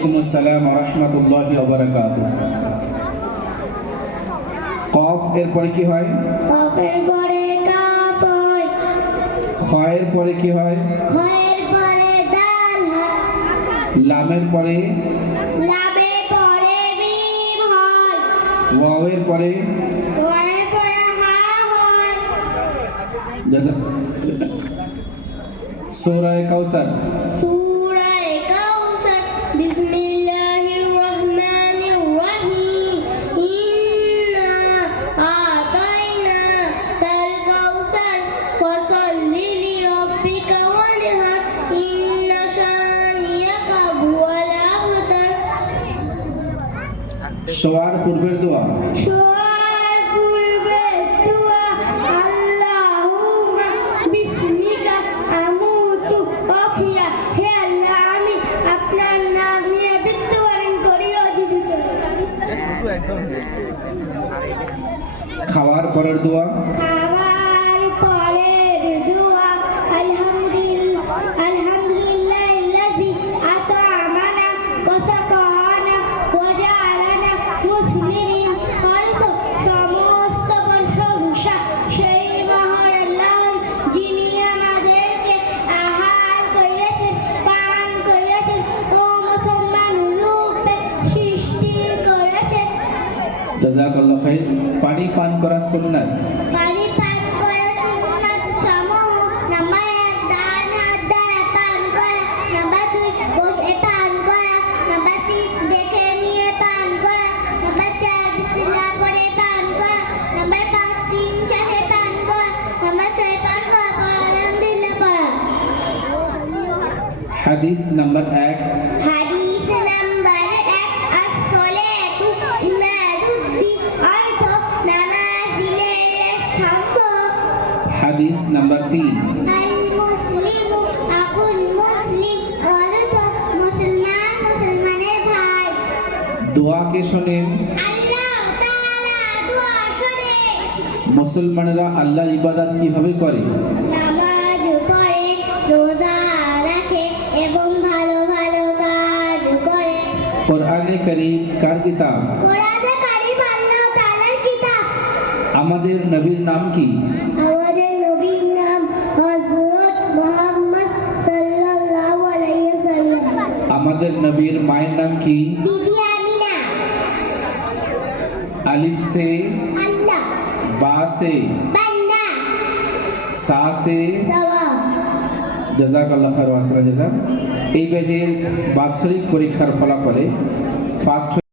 ওয়ালাইকুম আসসালাম ওয়া রাহমাতুল্লাহি ওয়া বারাকাতুহু। কফ এর পরে কি হয়? কফের পরে কাফ হয়। খ এর পরে কি হয়? খয়ের পরে দাল হয়। লামের পরে? লামের পরে মিম হয়। ওয়াও এর পরে? ওয়াওয়ের পরে হা হয়। সূরা কাউসার। সূরা কাউসার। বিসমিল্লাহির রহমানির রহিম। ইন্না আতাইনা কাল কাউসার ফাসাল্লি লিরাব্বিকা ওয়ানহার ইন্না শানিয়াকা হুয়াল আবতার। শোয়ার পূর্বের দোয়া। শোয়ার পূর্বে দোয়া। আল্লাহুম্মা বিসমিকা আমুতু ওয়াহিয়া। হে আল্লাহ, আমি আপনার নাম নিয়ে মৃত্যুবরণ করি ও জীবিত। খাওয়ার পরের দোয়া। খাওয়ার পরের দোয়া। আলহামদুলিল্লাহিল্লাযী আত'আমানা ওয়া সাকানা ওয়া জাআলানা মুসলিমিন। অর্থ, সমস্ত প্রশংসা সেই মহান আল্লাহর, যিনি আমাদেরকে আহার করিয়েছেন, পান করিয়েছেন ও মুসলমান রূপে সৃষ্টি করেছেন। জাযাকাল্লাহু খাইর। পানি পান করা সুন্নাত। পানি পান করা সুন্নাত সমূহ। নাম্বার ১, ডান হাত দ্বারা পান করা। নাম্বার ২, বসে পান করা। নাম্বার ৩, দেখে নিয়ে পান করা। নাম্বার ৪, বিসমিল্লাহ পড়ে পান করা। নাম্বার ৫, ৩ চাষে পান করা। নাম্বার ৬, পান করার পর আলহামদুলিল্লাহ পড়া। হাদিস নাম্বার ১। হাদিস নাম্বার ১, আস-সালাতু ইমাদুদ্দিন। অর্থ, নামাজ দিনের স্তম্ভ। হাদিস নাম্বার ৩। আল মুসলিমু আকুল মুসলিম। অর্থ, মুসলমান মুসলমানের ভাই। দোয়া কে শোনেন? আল্লাহ তাআলা দোয়া শোনে। মুসলমানেরা আল্লাহর ইবাদত কিভাবে করে? নামাজ পড়ে, রোজা রাখে এবং ভালো ভালো কাজ করে। কোরআনে কারীম কার কিতাব? কোরআনে কারীম আল্লাহ তাআলার কিতাব। আমাদের নবীর নাম কি? আমাদের নবীর নাম হযরত মুহাম্মদ সাল্লাল্লাহু আলাইহি ওয়াসাল্লাম। আমাদের নবীর মায়ের নাম কি? বিবি আমিনা। আলিফ সে, আল্লাহ, বা সে, বান্দা, সা সে। সওয়াব। জাযাকাল্লাহু খাইর ওয়া আহসানা জাযা। এই ব্যাচের বাৎসরিক পরীক্ষার ফলাফলে ফার্স্ট